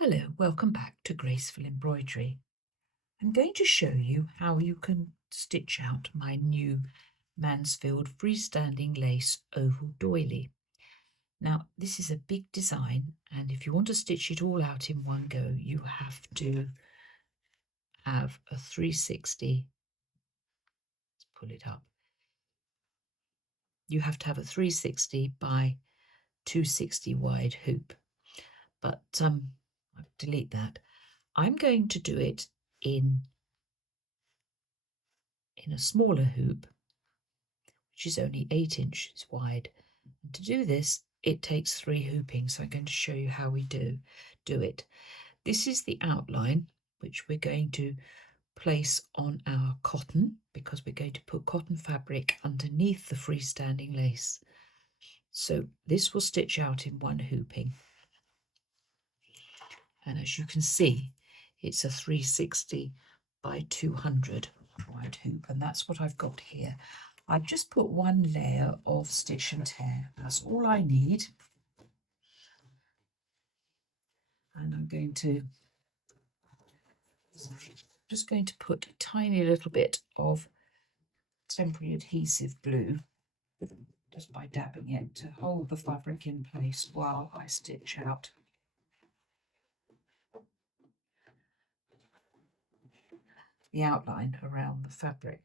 Hello, welcome back to Graceful Embroidery. I'm going to show you how you can stitch out my new Mansfield freestanding lace oval doily. Now, this is a big design, and if you want to stitch it all out in one go, you have to have a 360. Let's pull it up. You have to have a 360 by 260 wide hoop. But I'll delete that. I'm going to do it in a smaller hoop, which is only 8 inches wide. And to do this, it takes 3 hoopings. So I'm going to show you how we do it. This is the outline, which we're going to place on our cotton, because we're going to put cotton fabric underneath the freestanding lace. So this will stitch out in one hooping. And as you can see, it's a 360 by 200 wide hoop, and that's what I've got here. I've just put one layer of stitch and tear. That's all I need. And I'm just going to put a tiny little bit of temporary adhesive glue, just by dabbing it, to hold the fabric in place while I stitch out the outline around the fabric.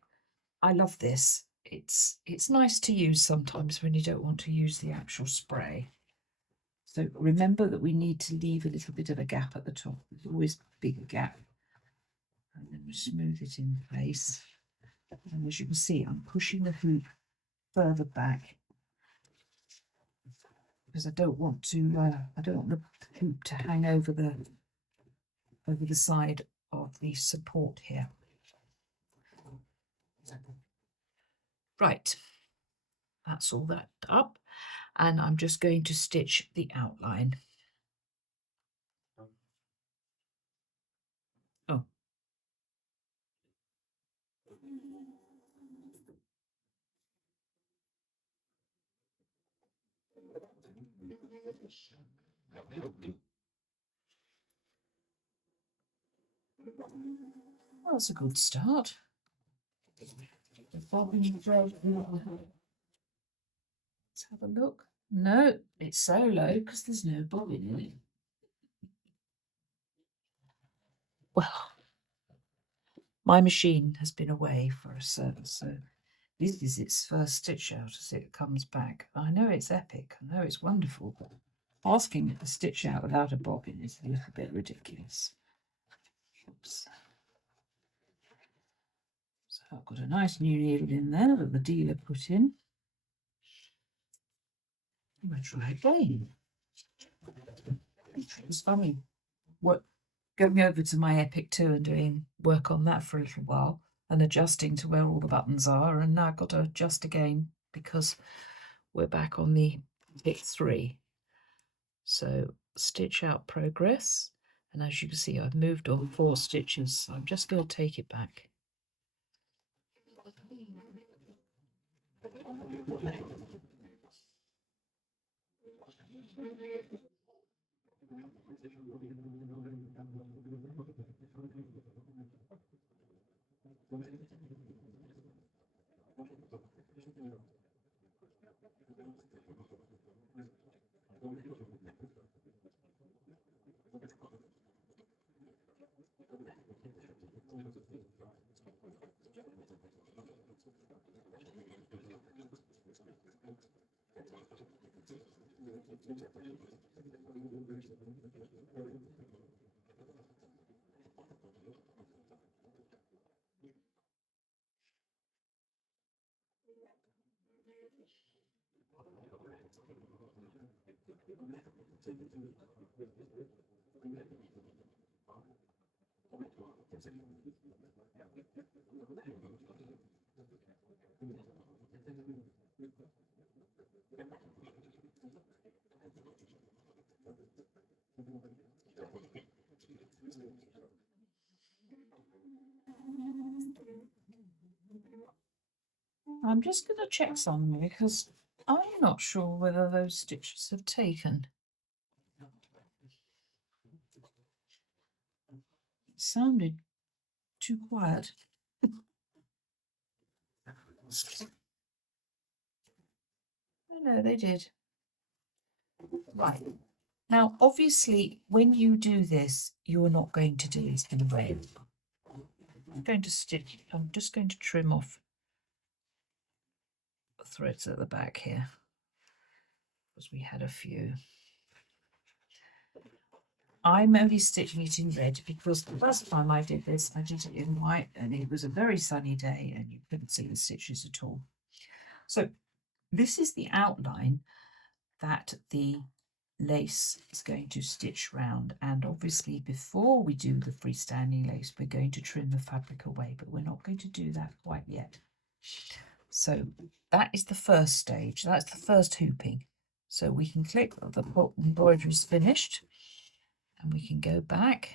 I love this. It's nice to use sometimes when you don't want to use the actual spray. So remember that we need to leave a little bit of a gap at the top. There's always a bigger gap. And then we smooth it in place. And as you can see, I'm pushing the hoop further back because I don't want the hoop to hang over the side of the support here. Right, that's all that up, and I'm just going to stitch the outline. Oh. Well, that's a good start. Let's have a look. No, it's so low because there's no bobbin in it. Well, my machine has been away for a service, so this is its first stitch out as it comes back. I know it's epic, I know it's wonderful, but asking it to stitch out without a bobbin is a little bit ridiculous. Oops. So I've got a nice new needle in there that the dealer put in. I'm going to try again. It was funny going over to my Epic 2 and doing work on that for a little while and adjusting to where all the buttons are, and now I've got to adjust again because we're back on the Epic 3. So stitch out progress, and as you can see, I've moved on 4 stitches, so I'm just going to take it back. I'm just going to check something because I'm not sure whether those stitches have taken. sounded too quiet. No, they did. Right. Now, obviously, when you do this, you're not going to do it in a red. I'm just going to trim off the threads at the back here, because we had a few. I'm only stitching it in red because the first time I did this, I did it in white, and it was a very sunny day and you couldn't see the stitches at all. So this is the outline that the lace is going to stitch round, and obviously before we do the freestanding lace we're going to trim the fabric away, but we're not going to do that quite yet. So that is the first stage, that's the first hooping. So we can click that the embroidery is finished, and we can go back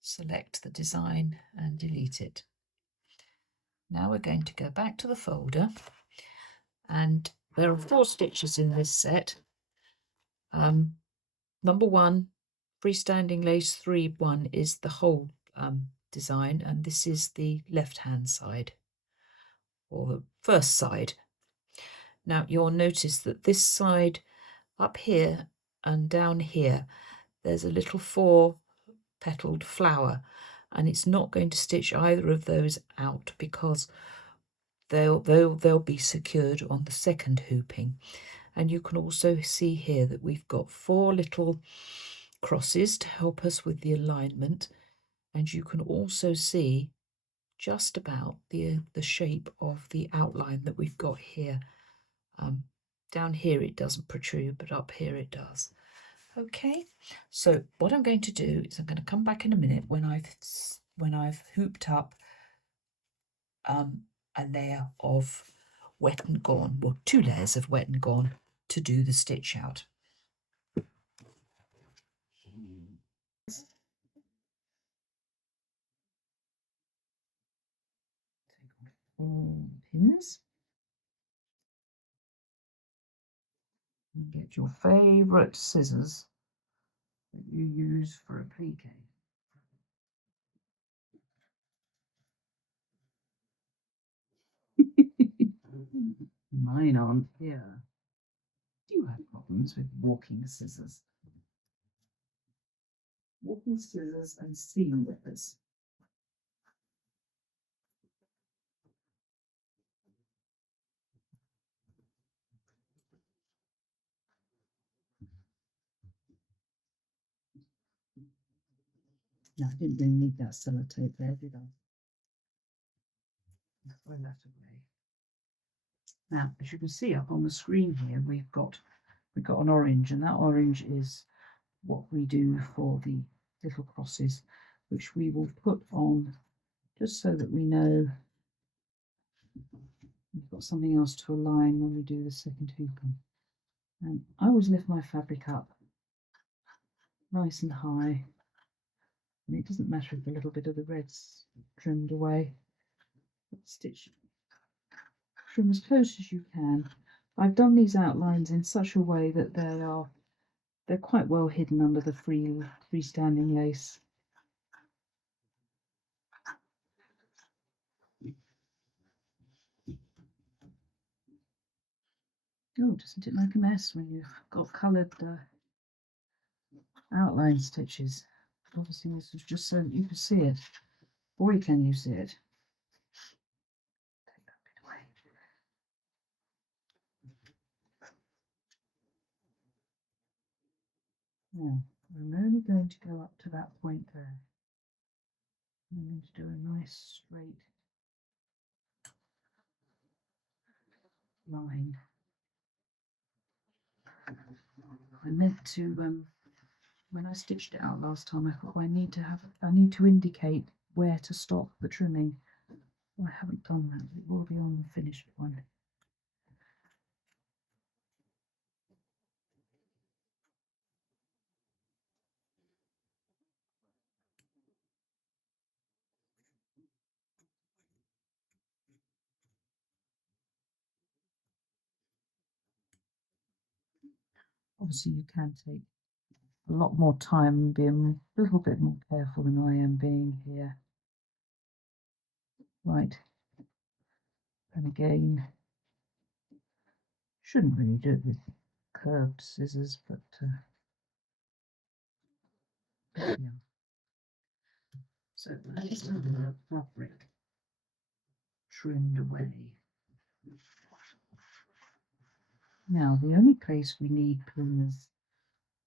select the design and delete it. Now we're going to go back to the folder, and there are 4 stitches in this set. Number 1, freestanding lace 3-1 is the whole design, and this is the left hand side, or the first side. Now you'll notice that this side up here and down here there's a little 4-petaled flower, and it's not going to stitch either of those out because they'll be secured on the second hooping. And you can also see here that we've got 4 little crosses to help us with the alignment, and you can also see just about the shape of the outline that we've got here. Down here it doesn't protrude, but up here it does. Okay, so what I'm going to do is I'm going to come back in a minute when I've hooped up a layer of wet and gone, well, 2 layers of wet and gone to do the stitch out. Pins, and get your favourite scissors that you use for applique. Mine aren't here. Do you have problems with walking scissors? Walking scissors and seam rippers. No, I didn't really need that sellotape there, did I? Throw that away. Now, as you can see up on the screen here, we've got an orange, and that orange is what we do for the little crosses, which we will put on just so that we know we've got something else to align when we do the second hooping. And I always lift my fabric up nice and high, and it doesn't matter if a little bit of the red's trimmed away. Stitch trim as close as you can. I've done these outlines in such a way that they're quite well hidden under the freestanding lace. Oh, doesn't it make a mess when you've got coloured outline stitches? Obviously this was just so that you could see it. Boy, can you see it. Take that bit away. Now, I'm only going to go up to that point there. I'm going to do a nice straight line. I meant to when I stitched it out last time, I thought I need to indicate where to stop the trimming. I haven't done that. It will be on the finished one. Obviously you can take a lot more time and be a little bit more careful than I am being here. Right, and again, shouldn't really do it with curved scissors, but yeah. So let's have the fabric trimmed away. Now the only place we need pins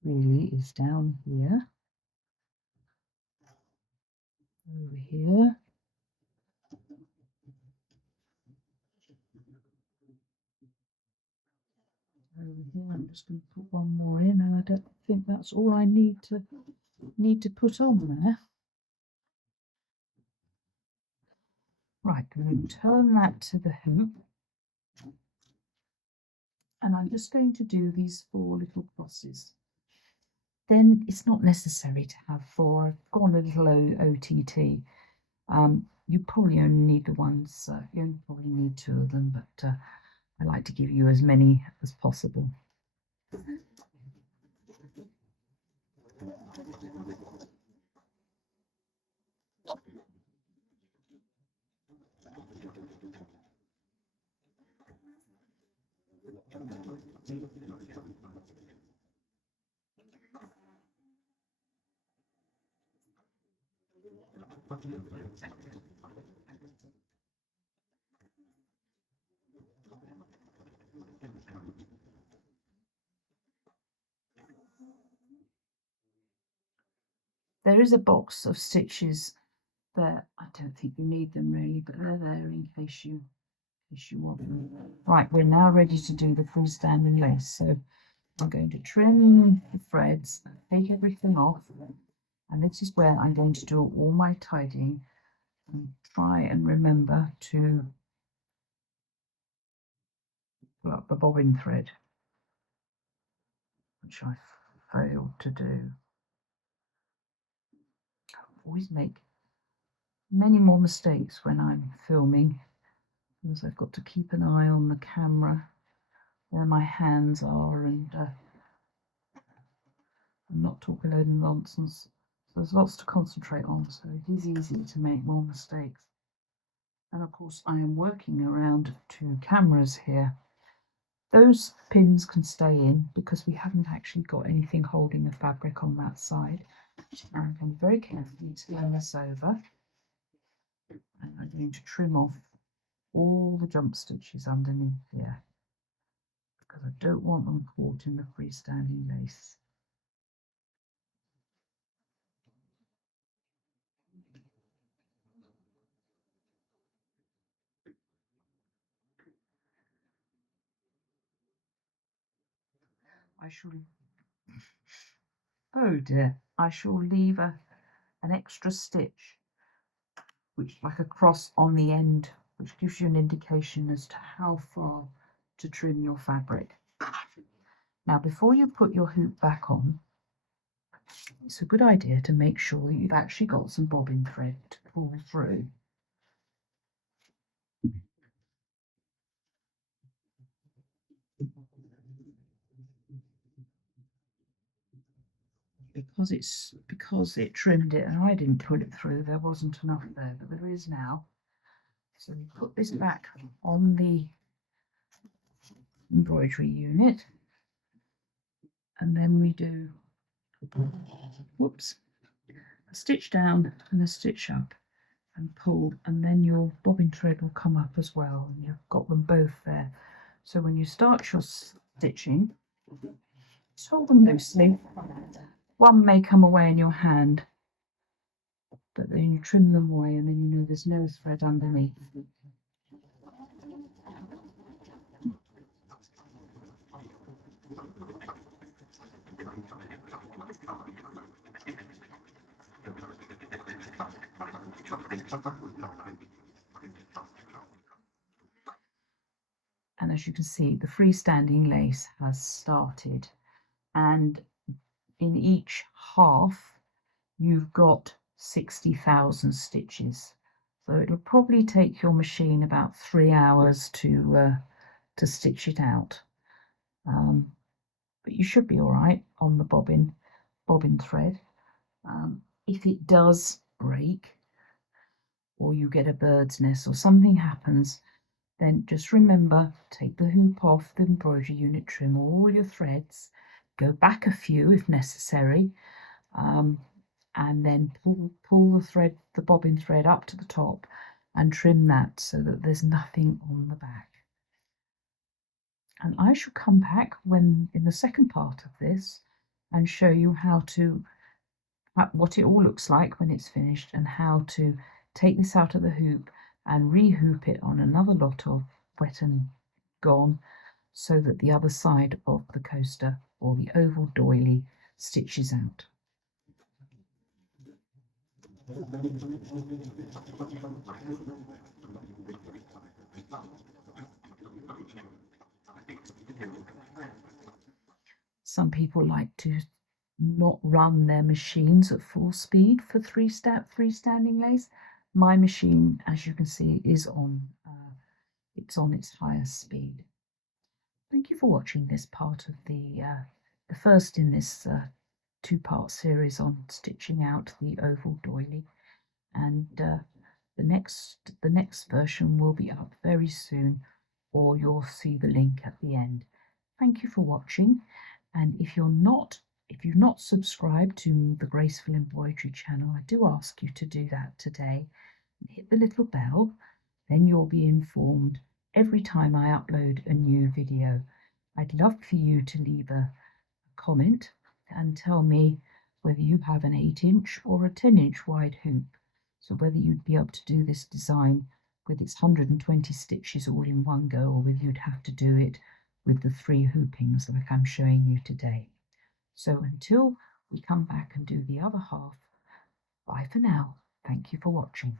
really is down here, over here, over here. I'm just going to put one more in, and I don't think that's all I need to put on there. Right, I'm going to turn that to the hoop, and I'm just going to do these 4 little crosses. Then it's not necessary to have 4. I've gone a little OTT. You probably only need the ones, you only probably need 2 of them, but I like to give you as many as possible. There is a box of stitches there. I don't think you need them really, but they're there in case you want them. Right, we're now ready to do the freestanding lace. So I'm going to trim the threads, take everything off, and this is where I'm going to do all my tidying and try and remember to pull up the bobbin thread, which I failed to do. I always make many more mistakes when I'm filming, because I've got to keep an eye on the camera, where my hands are, and not talk a load of nonsense. So there's lots to concentrate on, so it is easy to make more mistakes. And of course I am working around 2 cameras here. Those pins can stay in because we haven't actually got anything holding the fabric on that side. I'm going very carefully to turn this over, and I'm going to trim off all the jump stitches underneath here, because I don't want them caught in the freestanding lace. I shall, oh dear, I shall leave an extra stitch, which like a cross on the end, which gives you an indication as to how far to trim your fabric. Now, before you put your hoop back on, it's a good idea to make sure that you've actually got some bobbin thread to pull through. Because it trimmed it and I didn't pull it through, there wasn't enough there, but there is now. So we put this back on the embroidery unit, and then we do, whoops, a stitch down and a stitch up and pull, and then your bobbin thread will come up as well, and you've got them both there. So when you start your stitching, just hold them loosely. One may come away in your hand, but then you trim them away, and then you know there's no thread underneath. And as you can see, the freestanding lace has started, and in each half you've got 60,000 stitches. So it'll probably take your machine about 3 hours to stitch it out. but you should be all right on the bobbin thread. If it does break, or you get a bird's nest or something happens, then just remember, take the hoop off the embroidery unit, trim all your threads, go back a few if necessary, and then pull the bobbin thread up to the top and trim that so that there's nothing on the back. And I shall come back when in the second part of this and show you how to what it all looks like when it's finished, and how to take this out of the hoop and re-hoop it on another lot of wet and gone, so that the other side of the coaster or the oval doily stitches out. Some people like to not run their machines at full speed for freestanding lace. My machine, as you can see, is on its highest speed. Thank you for watching this part of the first in this two-part series on stitching out the oval doily, and the next version will be up very soon, or you'll see the link at the end. Thank you for watching, and if you've not subscribed to the Graceful Embroidery channel, I do ask you to do that today. Hit the little bell, then you'll be informed every time I upload a new video. I'd love for you to leave a comment and tell me whether you have an 8-inch or a 10-inch wide hoop, so whether you'd be able to do this design with its 120 stitches all in one go, or whether you'd have to do it with the 3 hoopings like I'm showing you today. So until we come back and do the other half, bye for now. Thank you for watching.